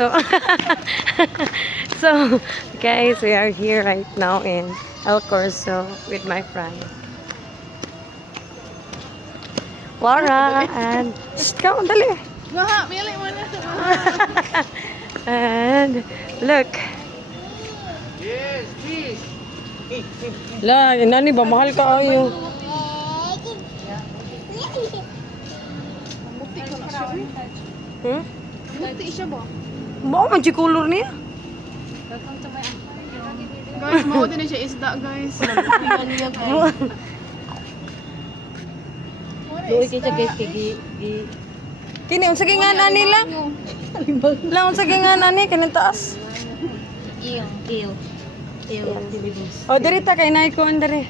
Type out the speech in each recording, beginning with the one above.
So, so guys, we are here right now in El Corso with my friend Laura and come on, dali. And look. Yes, please. La, nani ba mahal ka ayo? Hmm? Muti siya ba? Bao man si color niya? Guys, mao din siya isda, guys. Doy kita guys kay Kini unsa kay nga nani lang? Lang unsa kay nga nani kanang taas. iyo. Activities. Oh, diri ta kay nay ko andere.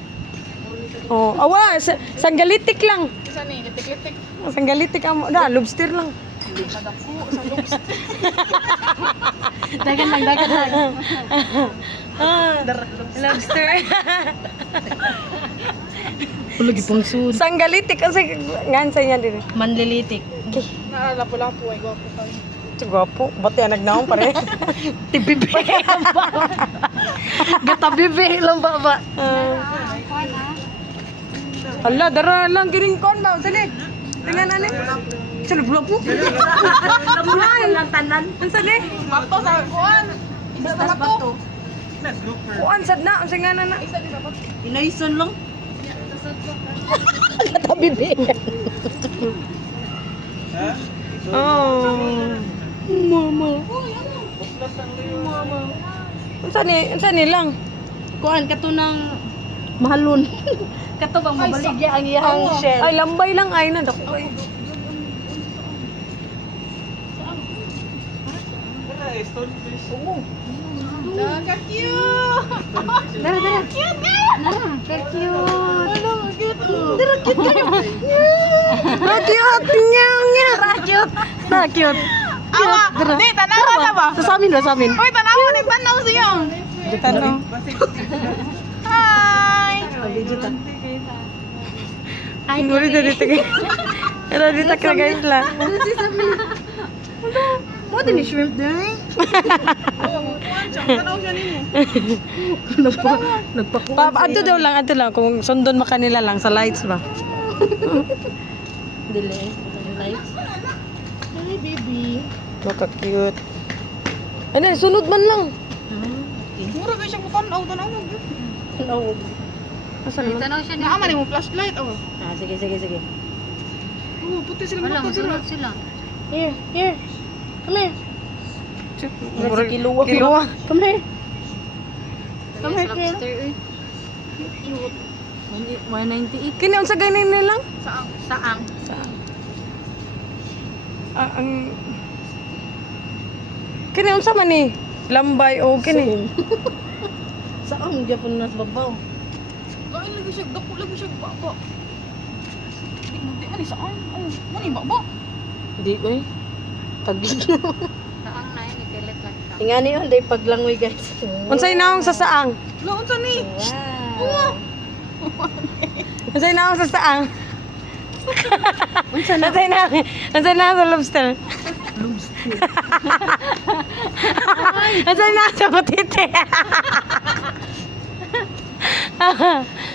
Oh, awa sanggalitik lang. Isa ni, litik-litik. Sanggalitik amo da lobster lang. Madako sa lobster. Dagan lang. Ah, lobster. Lagi pang sud. Sanggalitik kasi ngansa niya diri. Manlilitik. Naalapo-lapo ay gwapo kayo. Gwapo, bati ang nagnaong pare. Tibibi lang ba? Gatabibi lang ba? Hala, dara lang kining kon ba? Sali. Tingnan na ni. Sali bulak po. Lamulan lang tanan. Sali. Bato sa kuan. Isa sa bato. Kuan sad na, unsa nga na. Isa di sa bato. Inayson lang. Gatabibi. Oh. Mama. Unsa ni lang? Kuan kato ng mahalon. Kato bang mabaligya ang iyang shell. Ay lambay lang ay na dako ay. Naka-cute! Dara. Cute nga! Cute. Ano, cute! Dara cute kayo. Cute niya niya. Cute. Cute. Awa! Di, tanawa na ba? Sa amin. Uy, tanawa ni tanaw siya! Tanong. Hi! Hi. Nguri dito kay. Era dito ka guys la. Mo din ni shrimp dai. Tanaw siya nimo. Pa ato lang kung sundon ma kanila lang sa lights ba. Dili. Lights. Hi baby. Maka cute. Ano, sunod man lang. Mura ba siyang tanaw mo? No. Asa naman? Tanaw siya ni. Naama ni mo flashlight, oh. Ah, sige. Oh, puti sila Wala, mata dira. masunod sila. Here. Come here. Murag Kiluwa. Kiluwa. Come here. Come here, girl. Cute. 198. Kini unsa ganin nilang? Saan? Saang. Ang kini unsa man ni? Lambay o kini. Saang gyapon nas babaw. Kain lagi siya, dako lagi siya baba. Di mo di man saan? Oh, mani baba. Di ko eh. Tagig. Saang na ni pilit lang siya. Ingani yun, day paglangoy guys. Unsay naong sa saang? Laon sa ni. Wow. Unsay naong sa saang? Unsay naong sa lobster? Lobster. Unsay naong sa butite?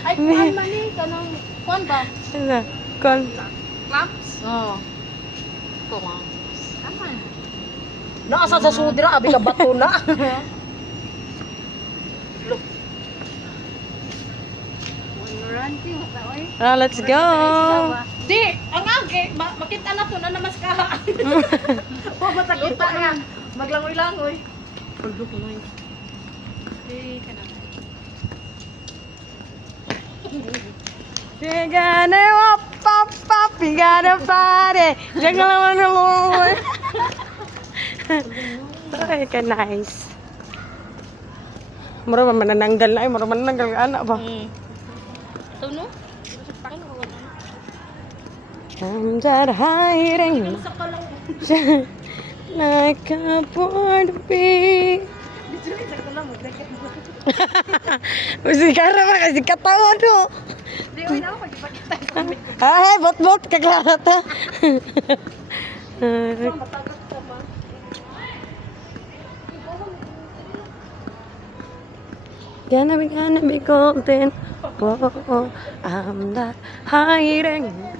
Ay, kuhan man eh. Kanang, kuhan ba? Kon. Claps. Oo. Kuhan. Tama. Naasa sa sudra, abi ka bato na. Look. Let's go. Di, ang agi, makita na to na namaskaha. O, matagita nga. Maglangoy-langoy. Pagduk na yun. You gotta pop, you gotta party. Jangan lawan lawan. Ay, ka nice. Mura man manananggal na ay, mura man nananggal ka anak ba? Ito no? I'm just hiding like a born to be. Mesti kara ba kasi katawa do. Di, uy na ako pagkipagkita. Ay, bot kaglara ta. Matagot ka ba? Gonna be golden. Whoa, I'm not hiding.